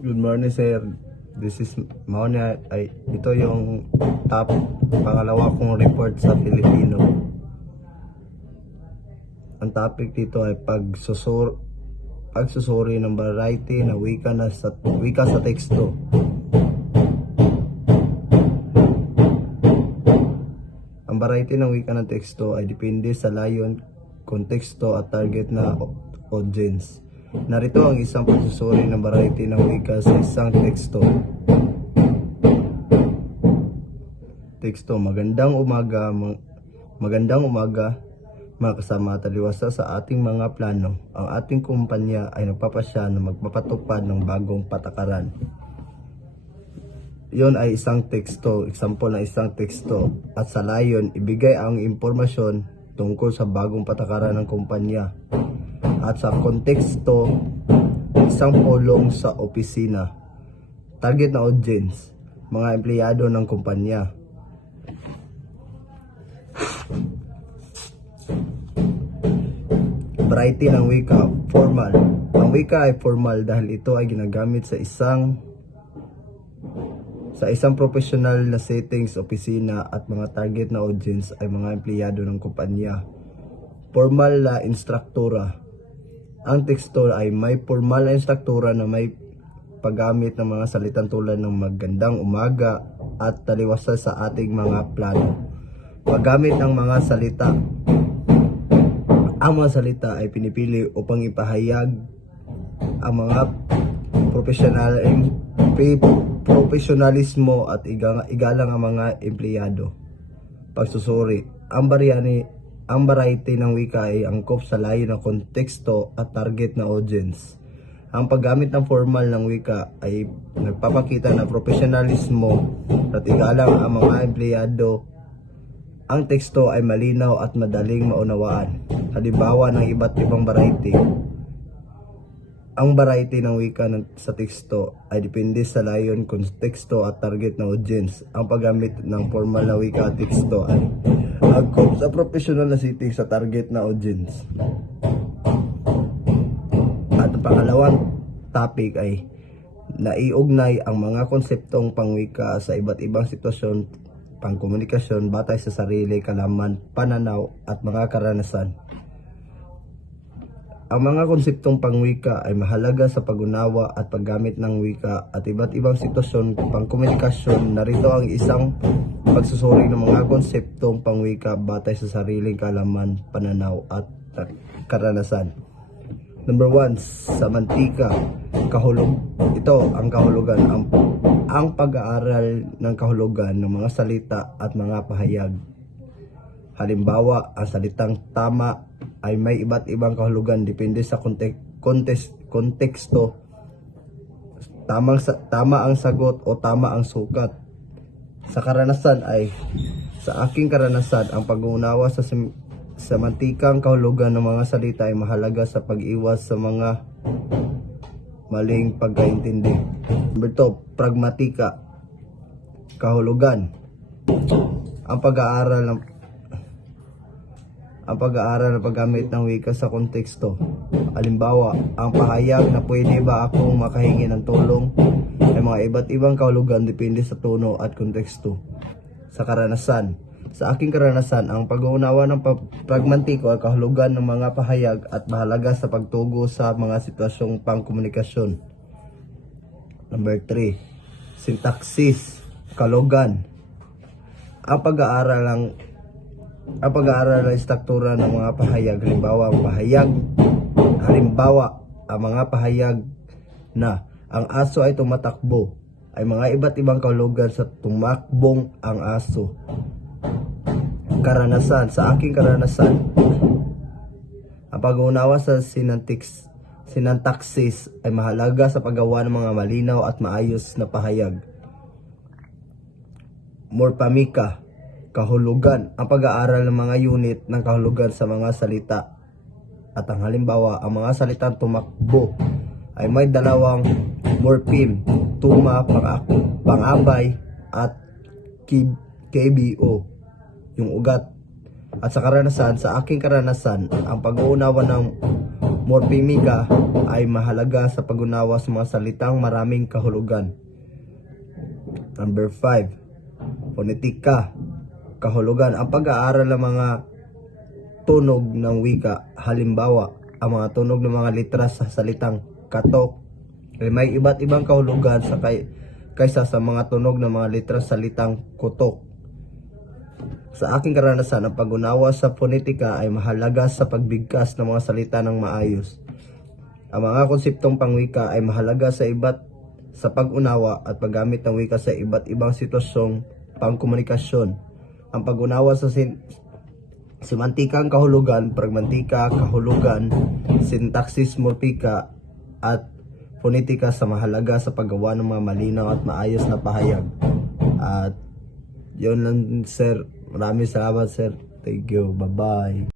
Good morning, sir. This is Mauna. Ito yung top pangalawa kong report sa Filipino. Ang topic dito ay pagsusuri ng variety na wika sa teksto. Ang variety ng wika ng teksto ay depende sa layon, konteksto at target na audience. Narito ang isang pagsusuri ng variety ng wika sa isang teksto. Magandang umaga, mga kasama, taliwasa sa ating mga plano. Ang ating kumpanya ay nagpapasya na magpapatupad ng bagong patakaran. Yon ay isang teksto, example na isang teksto. At sa layon, ibigay ang impormasyon tungkol sa bagong patakaran ng kumpanya. At sa konteksto, isang pulong sa opisina. Target na audience, mga empleyado ng kumpanya. Variety ng wika, formal. Ang wika ay formal dahil ito ay ginagamit sa isang professional na settings, opisina, at mga target na audience ay mga empleyado ng kumpanya. Formal na instruktura. Ang teksto ay may formal na instruktura na may paggamit ng mga salitang tulad ng magandang umaga at taliwasa sa ating mga plano. Paggamit ng mga salita. Ang mga salita ay pinipili upang ipahayag ang mga profesionalismo at igalang ang mga empleyado. Pagsusuri. Ang variety ng wika ay angkop sa layo ng konteksto at target na audience. Ang paggamit ng formal ng wika ay nagpapakita ng profesionalismo at igalang ang mga empleyado. Ang teksto ay malinaw at madaling maunawaan. Halimbawa ng iba't ibang variety. Ang variety ng wika sa teksto ay depende sa layon, konteksto at target na audience. Ang paggamit ng formal na wika at teksto ay angkop sa professional na setting sa target na audience. At ang pangalawang topic ay naiugnay ang mga konseptong pangwika sa iba't ibang sitwasyon, pangkomunikasyon batay sa sarili, kalaman, pananaw at mga karanasan. Ang mga konseptong pangwika ay mahalaga sa pag-unawa at paggamit ng wika at iba't ibang sitwasyon pangkomunikasyon. Narito ang isang pagsusuri ng mga konseptong pangwika batay sa sariling kalaman, pananaw at karanasan. Number 1, semantika, Ito ang kahulugan, ang pag-aaral ng kahulugan ng mga salita at mga pahayag. Halimbawa, ang salitang tama ay may iba't ibang kahulugan depende sa konteksto. Tama ang sagot o tama ang sukat. Sa aking karanasan, ang pag-uunawa sa semantikang kahulugan ng mga salita ay mahalaga sa pag-iwas sa mga maling pagkaintindi. Number 2, pragmatika, kahulugan. Ang pag-aaral ng paggamit ng wika sa konteksto. Halimbawa, ang pahayag na pwede ba akong makahingi ng tulong ay mga iba't ibang kahulugan depende sa tono at konteksto. Sa aking karanasan, ang pag-uunawa ng pragmatiko ay kahulugan ng mga pahayag at mahalaga sa pagtugo sa mga sitwasyong pangkomunikasyon. Number 3, sintaksis, kahulugan. Ang pag-aaral ng struktura ng mga pahayag. Halimbawa, ang mga pahayag na ang aso ay tumatakbo ay mga iba't ibang kahulugan sa tumakbong ang aso. Sa aking karanasan, ang pag-uunawa sa sinantaksis ay mahalaga sa paggawa ng mga malinaw at maayos na pahayag. Morphamika, kahulugan. Ang pag-aaral ng mga unit ng kahulugan sa mga salita. At ang halimbawa, ang mga salitang tumakbo ay may dalawang morpheme, tuma, pangabay, at KBO, yung ugat. At sa aking karanasan, ang pag-uunawa ng morphemika ay mahalaga sa pag-unawa sa mga salitang maraming kahulugan. Number 5, ponetika, kahulugan. Ang pag-aaral ng mga tunog ng wika. Halimbawa, ang mga tunog ng mga litras sa salitang katok ay may iba't ibang kahulugan kaysa sa mga tunog ng mga litras sa salitang kutok. Sa aking karanasan, ang pag-unawa sa ponetika ay mahalaga sa pagbigkas ng mga salita ng maayos. Ang mga konseptong pangwika ay mahalaga sa pag-unawa at paggamit ng wika sa iba't ibang sitwasyong pangkomunikasyon. Ang pag-unawa sa semantikang kahulugan, pragmatika, kahulugan, sintaksis, morpika, at ponetika sa mahalaga sa paggawa ng mga malinaw at maayos na pahayag. At yun lang, sir. Maraming salamat, sir. Thank you. Bye-bye.